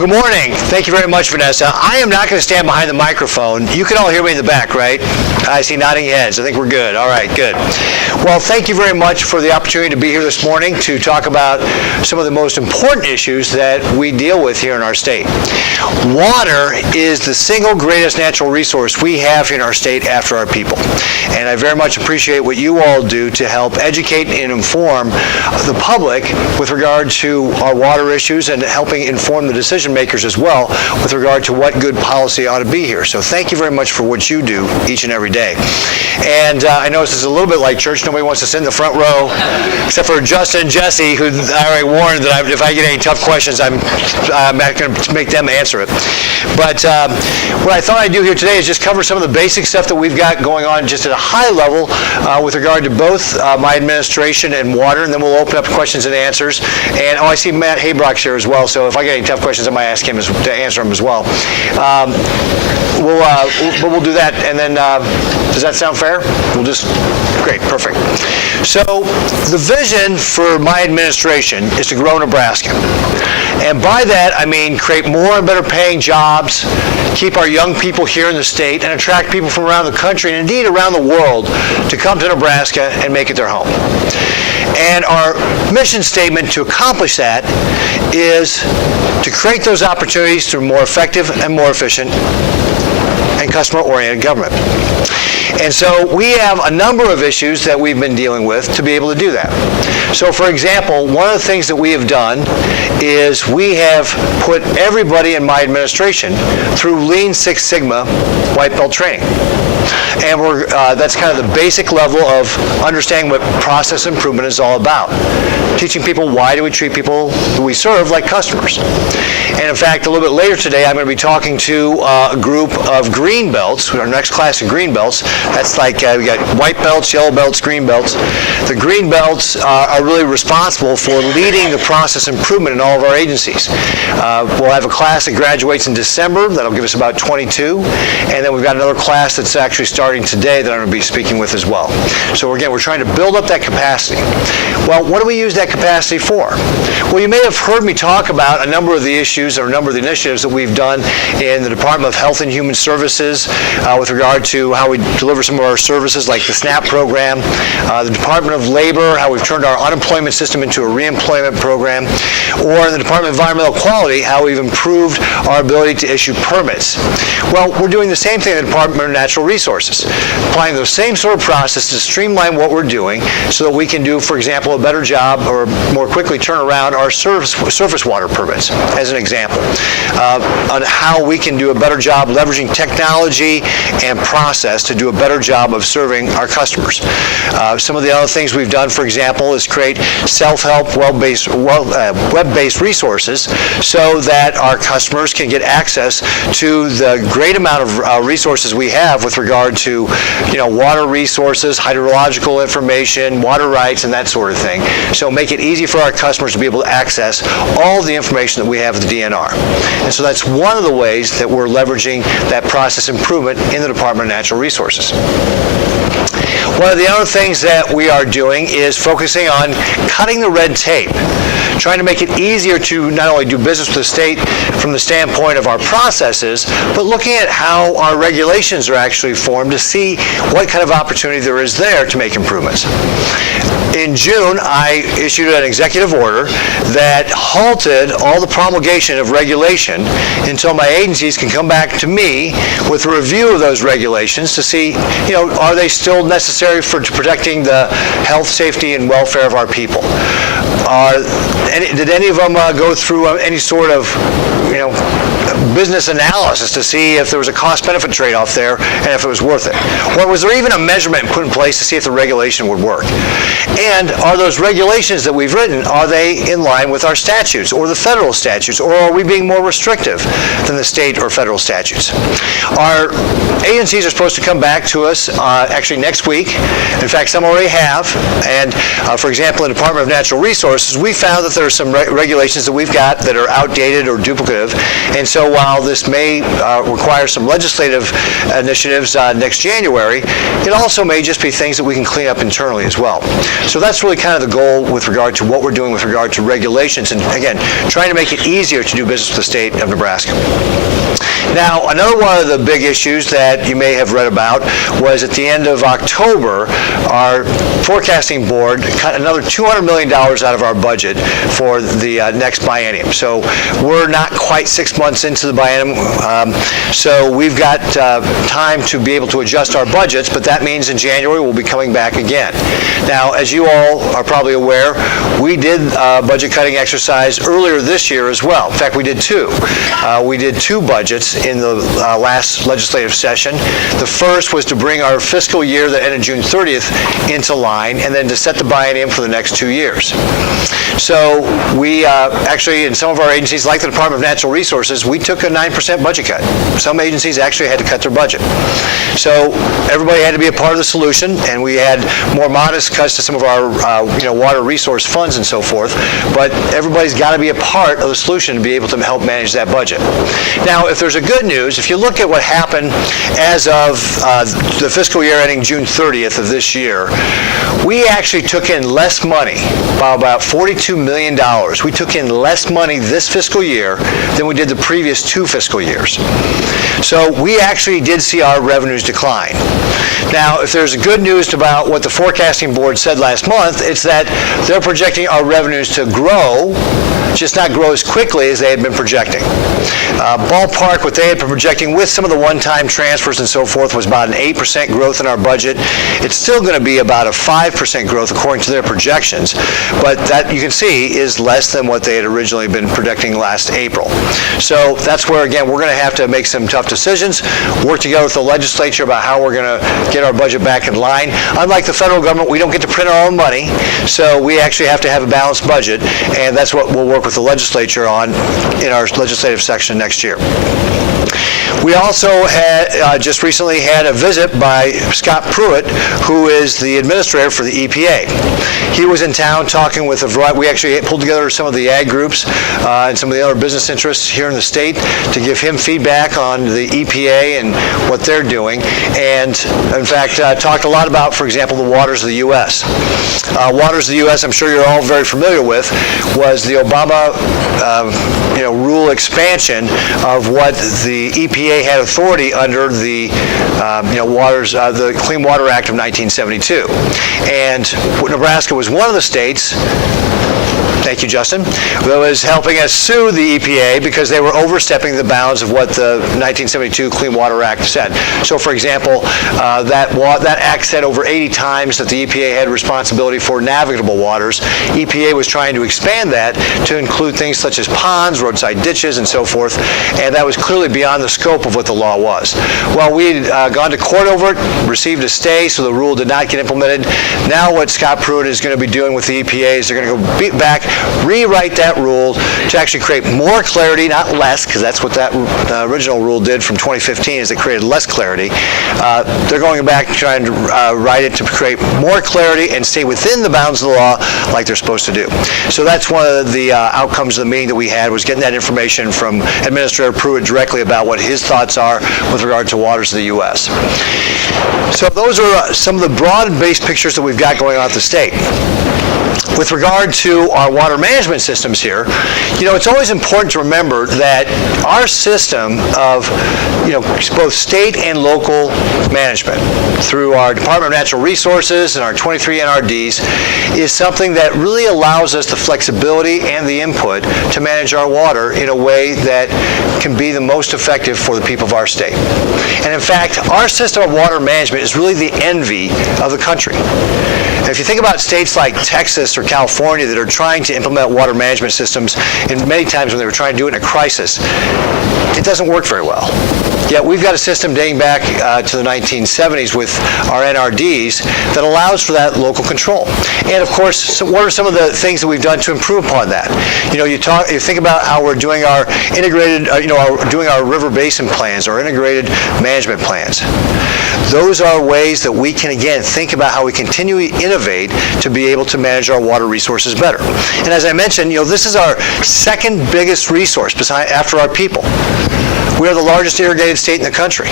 Well, good morning. Thank you very much, Vanessa. I am not going to stand behind the microphone. You can all hear me in the back, right? I see nodding heads. I think we're good. All right, good. Well, thank you very much for the opportunity to be here this morning to talk about some of the most important issues that we deal with here in our state. Water is the single greatest natural resource we have in our state after our people. And I very much appreciate what you all do to help educate and inform the public with regard to our water issues and helping inform the decision makers as well with regard to what good policy ought to be here. So thank you very much for what you do each and every day. And I know this is a little bit like church. Nobody wants to sit in the front row except for Justin and Jesse, who I already warned that if I get any tough questions, I'm not going to make them answer it. But what I thought I'd do here today is just cover some of the basic stuff that we've got going on just at a high level with regard to both my administration and water, and then we'll open up questions and answers. And I see Matt Haybrock's here as well, so if I get any tough questions, I might ask him to answer them as well. We'll do that, and then does that sound fair? Great, perfect. So the vision for my administration is to grow Nebraska. And by that, I mean create more and better paying jobs, keep our young people here in the state, and attract people from around the country and indeed around the world to come to Nebraska and make it their home. And our mission statement to accomplish that is to create those opportunities through more effective and more efficient and customer-oriented government. And so we have a number of issues that we've been dealing with to be able to do that. So for example, one of the things that we have done is we have put everybody in my administration through Lean Six Sigma white belt training. And that's kind of the basic level of understanding what process improvement is all about. Teaching people why do we treat people who we serve like customers. And in fact, a little bit later today, I'm going to be talking to a group of green belts, our next class of green belts. That's like we got white belts, yellow belts, green belts. The green belts are really responsible for leading the process improvement in all of our agencies. We'll have a class that graduates in December. That'll give us about 22. And then we've got another class that's actually starting today that I'm going to be speaking with as well. So again, we're trying to build up that capacity. Well, what do we use that capacity for? Well, you may have heard me talk about a number of the issues or a number of the initiatives that we've done in the Department of Health and Human Services with regard to how we deliver some of our services like the SNAP program, the Department of Labor, how we've turned our unemployment system into a reemployment program, or in the Department of Environmental Quality, how we've improved our ability to issue permits. Well, we're doing the same thing in the Department of Natural Resources, applying those same sort of process to streamline what we're doing so that we can do, for example, a better job or more quickly turn around our surface water permits, as an example, on how we can do a better job leveraging technology and process to do a better job of serving our customers. Some of the other things we've done, for example, is create self-help web-based resources so that our customers can get access to the great amount of resources we have with regard to, water resources, hydrological information, water rights, and that sort of thing. So make it easy for our customers to be able to access all the information that we have at the DNR. And so that's one of the ways that we're leveraging that process improvement in the Department of Natural Resources. One of the other things that we are doing is focusing on cutting the red tape, trying to make it easier to not only do business with the state from the standpoint of our processes, but looking at how our regulations are actually formed to see what kind of opportunity there is there to make improvements. In June, I issued an executive order that halted all the promulgation of regulation until my agencies can come back to me with a review of those regulations to see, are they still necessary for protecting the health, safety, and welfare of our people? Did any of them go through any sort of, business analysis to see if there was a cost-benefit trade-off there and if it was worth it? Or was there even a measurement put in place to see if the regulation would work? And are those regulations that we've written, are they in line with our statutes or the federal statutes, or are we being more restrictive than the state or federal statutes? Our agencies are supposed to come back to us actually next week. In fact, some already have. And for example, in the Department of Natural Resources, we found that there are some regulations that we've got that are outdated or duplicative. And so while this may require some legislative initiatives next January, it also may just be things that we can clean up internally as well. So that's really kind of the goal with regard to what we're doing with regard to regulations, and again, trying to make it easier to do business with the state of Nebraska. Now, another one of the big issues that you may have read about was at the end of October, our forecasting board cut another $200 million out of our budget for the next biennium. So we're not quite 6 months into the biennium, so we've got time to be able to adjust our budgets, but that means in January we'll be coming back again. Now, as you all are probably aware, we did a budget cutting exercise earlier this year as well. In fact, we did two. We did two budgets in the last legislative session. The first was to bring our fiscal year that ended June 30th into line, and then to set the biennium for the next 2 years. So we actually, in some of our agencies, like the Department of Natural Resources, we took a 9% budget cut. Some agencies actually had to cut their budget. So everybody had to be a part of the solution, and we had more modest cuts to some of our water resource funds and so forth, but everybody's got to be a part of the solution to be able to help manage that budget. Now, if there's a good news, if you look at what happened as of the fiscal year ending June 30th of this year, we actually took in less money, by about $42 million. We took in less money this fiscal year than we did the previous 2 fiscal years. So we actually did see our revenues decline. Now, if there's good news about what the forecasting board said last month, it's that they're projecting our revenues to grow, just not grow as quickly as they had been projecting. Ballpark, what they had been projecting with some of the one-time transfers and so forth was about an 8% growth in our budget. It's still going to be about a 5% growth according to their projections, but that, you can see, is less than what they had originally been projecting last April. So that's where, again, we're going to have to make some tough decisions, work together with the legislature about how we're going to get our budget back in line. Unlike the federal government, we don't get to print our own money, so we actually have to have a balanced budget, and that's what we'll work with the legislature on in our legislative section next year. We also had just recently had a visit by Scott Pruitt, who is the administrator for the EPA. He was in town talking with a variety. We actually pulled together some of the ag groups and some of the other business interests here in the state to give him feedback on the EPA and what they're doing, and in fact talked a lot about, for example, the waters of the U.S. Waters of the U.S., I'm sure you're all very familiar with, was the Obama rule expansion of what the EPA had authority under the the Clean Water Act of 1972, and Nebraska was one of the states. Thank you, Justin. That was helping us sue the EPA because they were overstepping the bounds of what the 1972 Clean Water Act said. So, for example, that act said over 80 times that the EPA had responsibility for navigable waters. EPA was trying to expand that to include things such as ponds, roadside ditches, and so forth, and that was clearly beyond the scope of what the law was. Well, we had gone to court over it, received a stay, so the rule did not get implemented. Now what Scott Pruitt is going to be doing with the EPA is they're going to go back, rewrite that rule to actually create more clarity, not less, because that's what that original rule did from 2015, is it created less clarity. They're going back trying to write it to create more clarity and stay within the bounds of the law like they're supposed to do. So that's one of the outcomes of the meeting that we had, was getting that information from Administrator Pruitt directly about what his thoughts are with regard to waters of the U.S. So those are some of the broad-based pictures that we've got going on at the state. With regard to our water management systems here, it's always important to remember that our system of, both state and local management through our Department of Natural Resources and our 23 NRDs is something that really allows us the flexibility and the input to manage our water in a way that can be the most effective for the people of our state. And in fact, our system of water management is really the envy of the country. And if you think about states like Texas or California that are trying to implement water management systems, and many times when they were trying to do it in a crisis, it doesn't work very well. Yet we've got a system dating back to the 1970s with our NRDs that allows for that local control. And of course, what are some of the things that we've done to improve upon that? You think about how we're doing our integrated, doing our river basin plans, our integrated management plans. Those are ways that we can, again, think about how we continually innovate to be able to manage our water resources better. And as I mentioned, this is our second biggest resource after our people. We are the largest irrigated state in the country.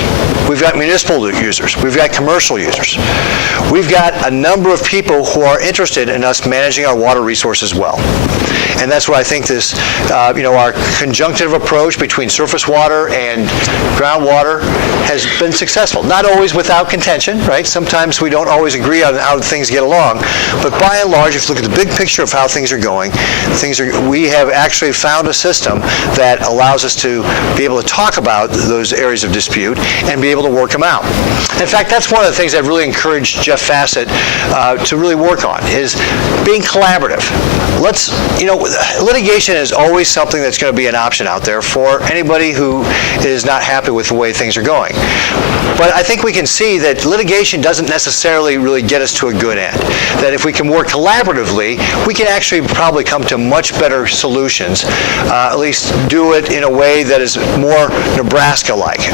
We've got municipal users. We've got commercial users. We've got a number of people who are interested in us managing our water resources well. And that's why I think this, our conjunctive approach between surface water and groundwater has been successful. Not always without contention, right? Sometimes we don't always agree on how things get along. But by and large, if you look at the big picture of how things are going, we have actually found a system that allows us to be able to talk about those areas of dispute and be able to work them out. In fact, that's one of the things I've really encouraged Jeff Fassett to really work on, is being collaborative. Litigation is always something that's going to be an option out there for anybody who is not happy with the way things are going. But I think we can see that litigation doesn't necessarily really get us to a good end. That if we can work collaboratively, we can actually probably come to much better solutions, at least do it in a way that is more Nebraska-like.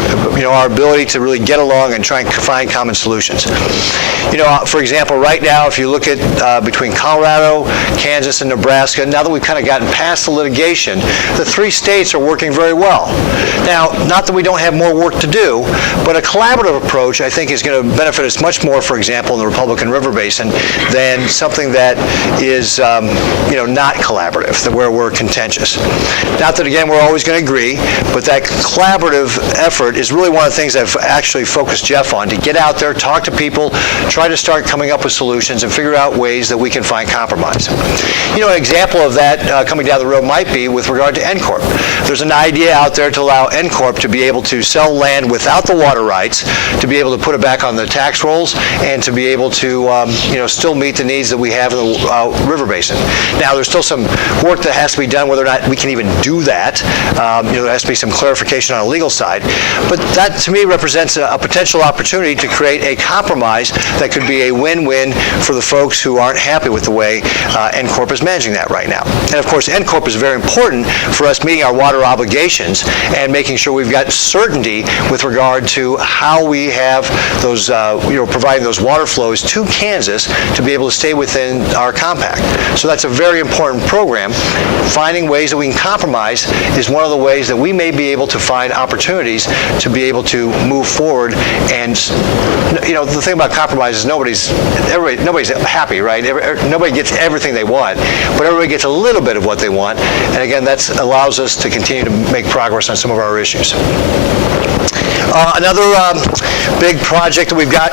Our ability to really get along and try and find common solutions. For example, right now, if you look at between Colorado, Kansas, and Nebraska, now that we've kind of gotten past the litigation, the three states are working very well. Now, not that we don't have more work to do, but a collaborative approach, I think, is going to benefit us much more, for example, in the Republican River Basin, than something that is, not collaborative, where we're contentious. Not that, again, we're always going to agree, but that collaborative effort is really one of the things I've actually focused Jeff on, to get out there, talk to people, try to start coming up with solutions, and figure out ways that we can find compromise. An example of that coming down the road might be with regard to NCORP. There's an idea out there to allow NCORP to be able to sell land without the water rights, to be able to put it back on the tax rolls, and to be able to still meet the needs that we have in the river basin. Now, there's still some work that has to be done whether or not we can even do that. There has to be some clarification on the legal side. But that, to me, represents a potential opportunity to create a compromise that could be a win-win for the folks who aren't happy with the way NCORP is managing that right now. And of course, NCORP is very important for us meeting our water obligations and making sure we've got certainty with regard to how we have those, providing those water flows to Kansas to be able to stay within our compact. So that's a very important program. Finding ways that we can compromise is one of the ways that we may be able to find opportunities to be able to move forward. And the thing about compromise is nobody's happy, right? Nobody gets everything they want, but everybody gets a little bit of what they want. And again, that allows us to continue to make progress on some of our issues. Another big project that we've got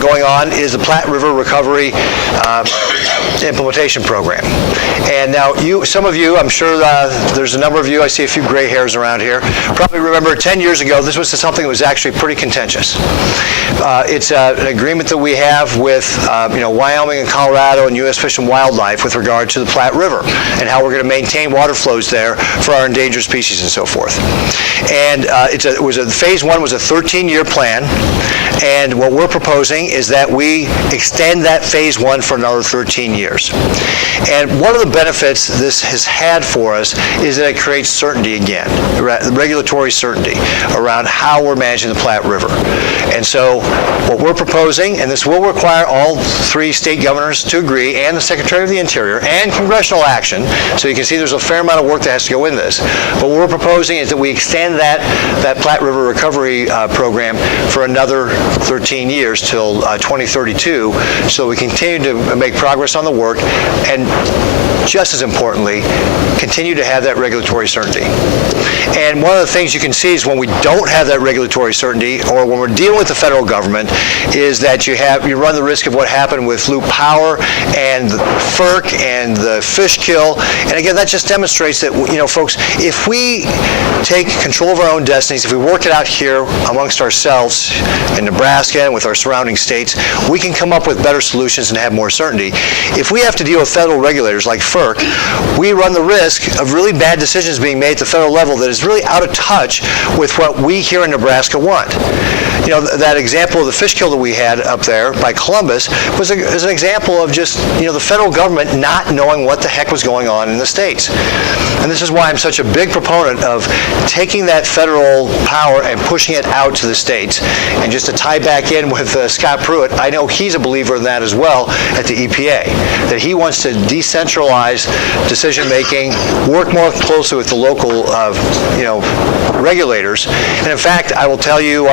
going on is the Platte River Recovery Implementation Program. And now, some of you, I'm sure there's a number of you, I see a few gray hairs around here, probably remember 10 years ago, this was something that was actually pretty contentious. It's an agreement that we have with Wyoming and Colorado and U.S. Fish and Wildlife with regard to the Platte River and how we're going to maintain water flows there for our endangered species and so forth. And phase one was a 13-year plan, and what we're proposing is that we extend that phase one for another 13 years. And one of the benefits this has had for us is that it creates certainty again, regulatory certainty around how we're managing the Platte River. And so what we're proposing, and this will require all three state governors to agree, and the Secretary of the Interior, and congressional action, so you can see there's a fair amount of work that has to go in this. But what we're proposing is that we extend that Platte River Recovery Program for another 13 years till 2032, so we continue to make progress on the work, and just as importantly, continue to have that regulatory certainty. And one of the things you can see is when we don't have that regulatory certainty, or when we're dealing with the federal government, is that you run the risk of what happened with Loop Power and FERC and the fish kill. And again, that just demonstrates that, folks, if we take control of our own destinies, if we work it out here amongst ourselves in Nebraska and with our surrounding states, we can come up with better solutions and have more certainty. If we have to deal with federal regulators like FERC, we run the risk of really bad decisions being made at the federal level that is really out of touch with what we here in Nebraska want. that example of the fish kill that we had up there by Columbus is an example of just, the federal government not knowing what the heck was going on in the states. And this is why I'm such a big proponent of taking that federal power and pushing it out to the states. And just to tie back in with Scott Pruitt, I know he's a believer in that as well at the EPA, that he wants to decentralize decision-making, work more closely with the local, regulators. And in fact, I will tell you,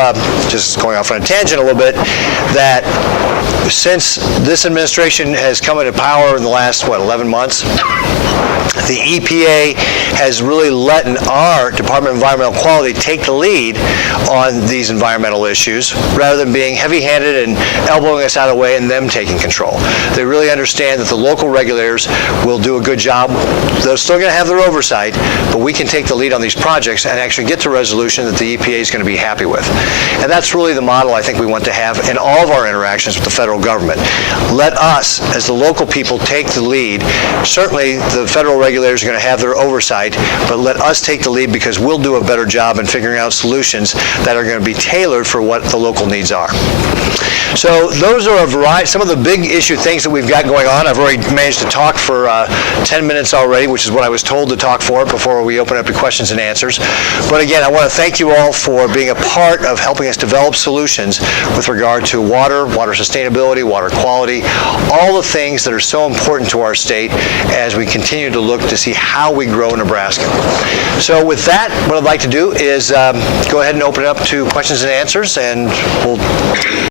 just going off on a tangent a little bit, that since this administration has come into power in the last, 11 months, the EPA has really let our Department of Environmental Quality take the lead on these environmental issues rather than being heavy-handed and elbowing us out of the way and them taking control. They really understand that the local regulators will do a good job. They're still going to have their oversight, but we can take the lead on these projects and actually get to a resolution that the EPA is going to be happy with. And that's really the model I think we want to have in all of our interactions with the federal government. Let us, as the local people, take the lead. Certainly, the federal regulators are going to have their oversight, but let us take the lead because we'll do a better job in figuring out solutions that are going to be tailored for what the local needs are. So those are a variety, some of the big issue things that we've got going on. I've already managed to talk for 10 minutes already, which is what I was told to talk for before we open up to questions and answers. But again, I want to thank you all for being a part of helping us develop solutions with regard to water sustainability, water quality, all the things that are so important to our state as we continue to look to see how we grow Nebraska. So with that, what I'd like to do is go ahead and open it up to questions and answers, and we'll